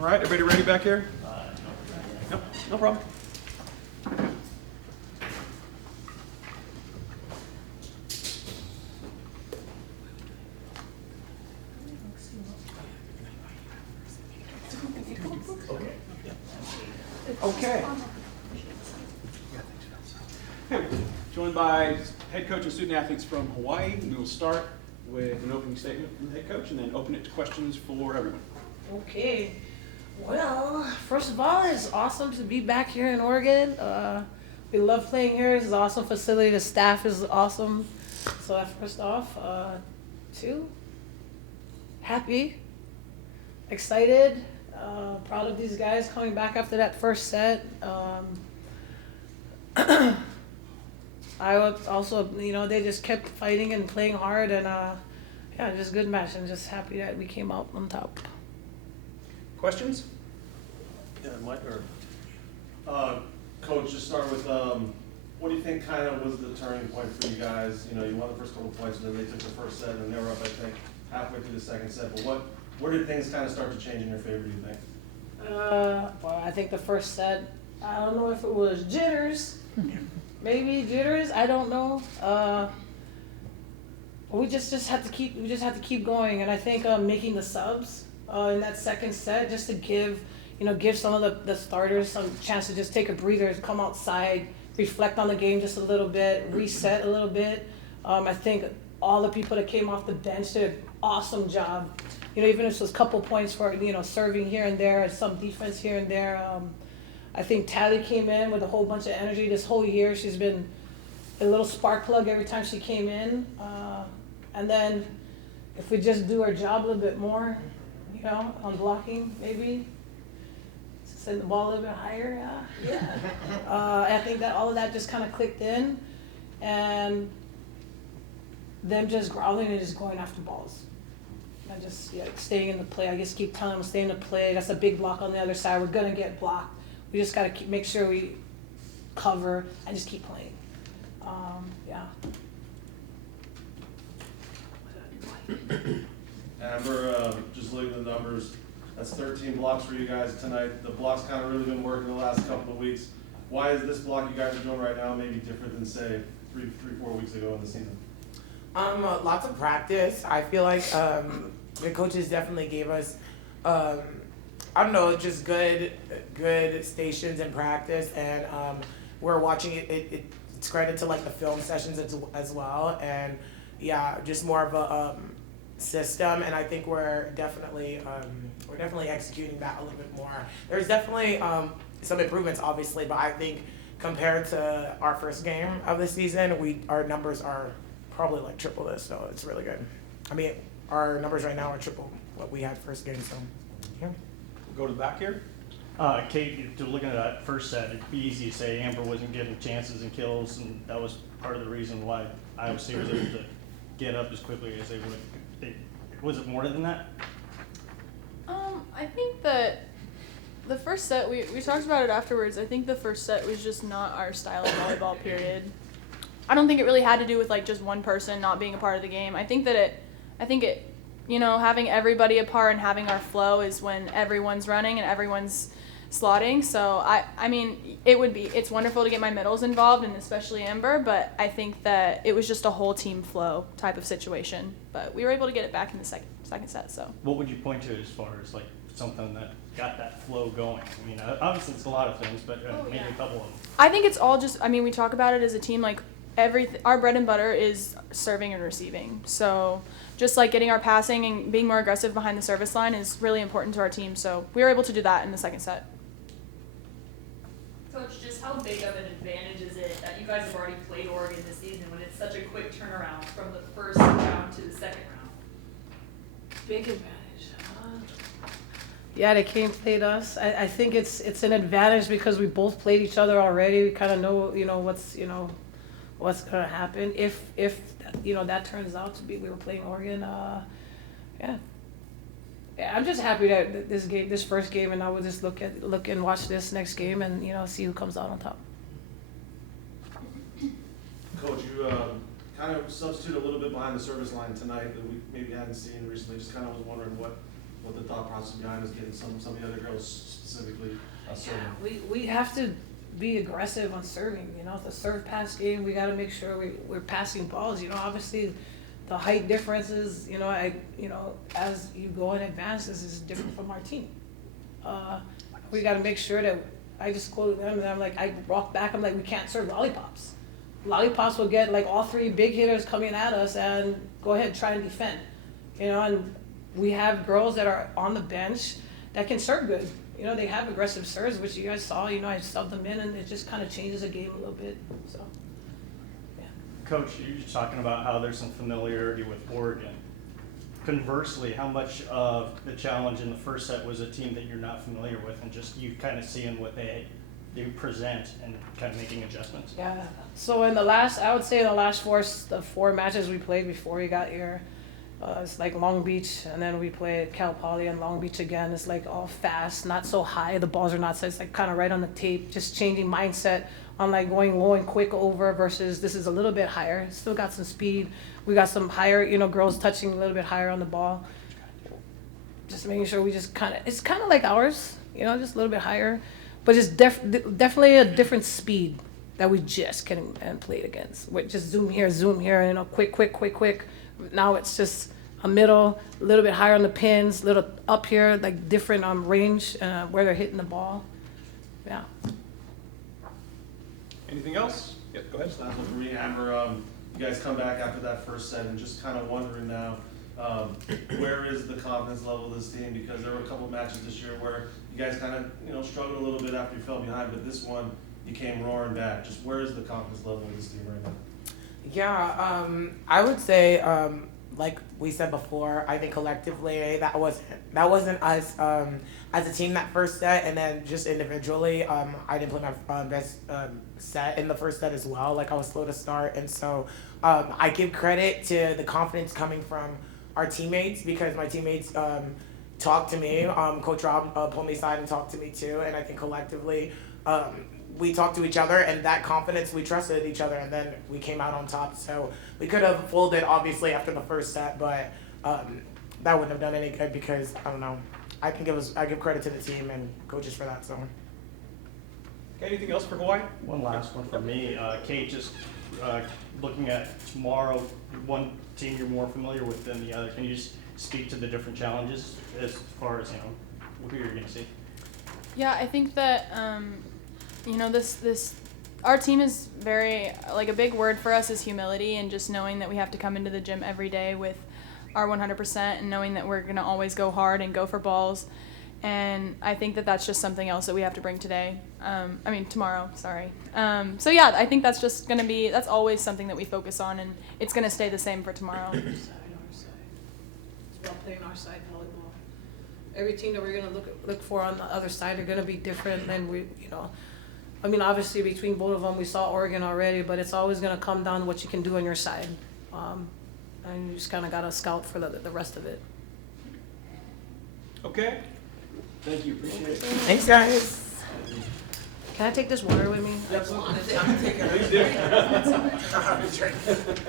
All right, everybody ready back here? No, no problem. Okay. Joined by head coach and student athletes from Hawaii. We will start with an opening statement from the head coach and then open it to questions for everyone. Okay. Well, first of all, it's awesome to be back here in Oregon. We love playing here. It's an awesome facility. The staff is awesome. So that first off, two, happy, excited, proud of these guys coming back after that first set. I was also, they just kept fighting and playing hard, and yeah, just good match. I'm just happy that we came out on top. Questions? Yeah, Mike, or Coach, just start with what do you think kind of was the turning point for you guys? You won the first couple of points, and then they took the first set, and they were up, I think, halfway through the second set. But where did things kind of start to change in your favor, do you think? Well, I think the first set, I don't know if it was jitters, maybe jitters. I don't know. We just had to keep going, and I think making the subs in that second set just to give some of the starters some chance to just take a breather, come outside, reflect on the game just a little bit, reset a little bit. I think all the people that came off the bench did an awesome job. Even if it was a couple points for serving here and there, some defense here and there. I think Tally came in with a whole bunch of energy this whole year. She's been a little spark plug every time she came in. And then if we just do our job a little bit more, on blocking maybe, send the ball a little bit higher. Yeah. I think that all of that just kind of clicked in, and them just growling and just going after balls. And just staying in the play. I just keep telling them, stay in the play. That's a big block on the other side. We're going to get blocked. We just got to make sure we cover and just keep playing. Yeah. Amber, just looking at the numbers, that's 13 blocks for you guys tonight. The block's kind of really been working the last couple of weeks. Why is this block you guys are doing right now maybe different than, say, 4 weeks ago in the season? Lots of practice. I feel like the coaches definitely gave us, just good stations in practice, and we're watching it. It's credit to like the film sessions as well, and yeah, just more of a system. And I think we're definitely executing that a little bit more. There's definitely some improvements, obviously, but I think compared to our first game of the season, our numbers are probably like triple this, so it's really good. I mean, our numbers right now are triple what we had first game, so yeah. We'll go to the back here. Kate, looking at that first set, it'd be easy to say Amber wasn't getting chances and kills, and that was part of the reason why Iowa State was able to get up as quickly as they would. Was it more than that? I think that the first set, we talked about it afterwards. I think the first set was just not our style of volleyball, period. I don't think it really had to do with like just one person not being a part of the game. I think it, having everybody a part and having our flow is when everyone's running and everyone's slotting. So it's wonderful to get my middles involved, and especially Amber, but I think that it was just a whole team flow type of situation. But we were able to get it back in the second set. So what would you point to as far as like something that got that flow going? I mean, obviously it's a lot of things, but maybe a couple of them. I think it's all just, we talk about it as a team, like our bread and butter is serving and receiving. So just like getting our passing and being more aggressive behind the service line is really important to our team. So we were able to do that in the second set. Coach, just how big of an advantage is it that you guys have already played Oregon this season when it's such a quick turnaround from the first round to the second round? Big advantage. Yeah, they played us. I think it's an advantage because we both played each other already. We kind of know, what's gonna happen if that turns out to be we were playing Oregon. Yeah, I'm just happy that this first game, and I will just look and watch this next game and see who comes out on top. Coach, you kind of substitute a little bit behind the service line tonight that we maybe hadn't seen recently. Just kind of was wondering what what the thought process behind is getting some of the other girls specifically serving. We have to be aggressive on serving, the serve pass game, we gotta make sure we're passing balls, obviously the height differences, as you go in advance, this is different from our team. We gotta make sure that, I just quoted them, and I'm like, I walk back, I'm like, we can't serve lollipops. Lollipops will get like all three big hitters coming at us and go ahead, try and defend. And we have girls that are on the bench that can serve good. They have aggressive serves, which you guys saw, I subbed them in, and it just kind of changes the game a little bit, so, yeah. Coach, you're just talking about how there's some familiarity with Oregon. Conversely, how much of the challenge in the first set was a team that you're not familiar with, and just you kind of seeing what they present and kind of making adjustments? Yeah, so I would say in the last the four matches we played before we got here, it's like Long Beach, and then we played Cal Poly and Long Beach again. It's like all fast, not so high. The balls are not so, it's like kind of right on the tape, just changing mindset on like going low and quick over versus this is a little bit higher. Still got some speed. We got some higher, girls touching a little bit higher on the ball. Just making sure we just it's kind of like ours, just a little bit higher. But it's definitely a different speed that we just can and played against. We just zoom here, quick. Now it's just a middle, a little bit higher on the pins, a little up here, like different range where they're hitting the ball. Yeah. Anything else? Yep, go ahead. Last one for me, Amber, you guys come back after that first set and just kind of wondering now, where is the confidence level of this team? Because there were a couple of matches this year where you guys kind of, struggled a little bit after you fell behind, but this one, you came roaring back. Just where is the confidence level of this team right now? Yeah, I would say, like we said before, I think collectively that wasn't us as a team that first set, and then just individually, I didn't play my best set in the first set as well. Like I was slow to start, and so I give credit to the confidence coming from our teammates, because my teammates talked to me. Coach Rob pulled me aside and talked to me too, and I think collectively we talked to each other, and that confidence, we trusted each other, and then we came out on top. So we could have folded obviously after the first set, but that wouldn't have done any good, because I don't know. I give credit to the team and coaches for that. So. Okay, anything else for Hawaii? One last one for me. Kate, just looking at tomorrow, one team you're more familiar with than the other. Can you just speak to the different challenges as far as, who you're going to see? Yeah, I think that this our team is very, like, a big word for us is humility, and just knowing that we have to come into the gym every day with our 100% and knowing that we're going to always go hard and go for balls. And I think that that's just something else that we have to bring tomorrow, sorry. So yeah, I think that's just going to be, that's always something that we focus on, and it's going to stay the same for tomorrow. Our side. It's about playing our side volleyball. Every team that we're gonna look for on the other side are gonna be different than obviously between both of them, we saw Oregon already, but it's always gonna come down to what you can do on your side. And you just kinda gotta scout for the rest of it. Okay. Thank you, appreciate it. Thanks, guys. Can I take this water with me? Please do.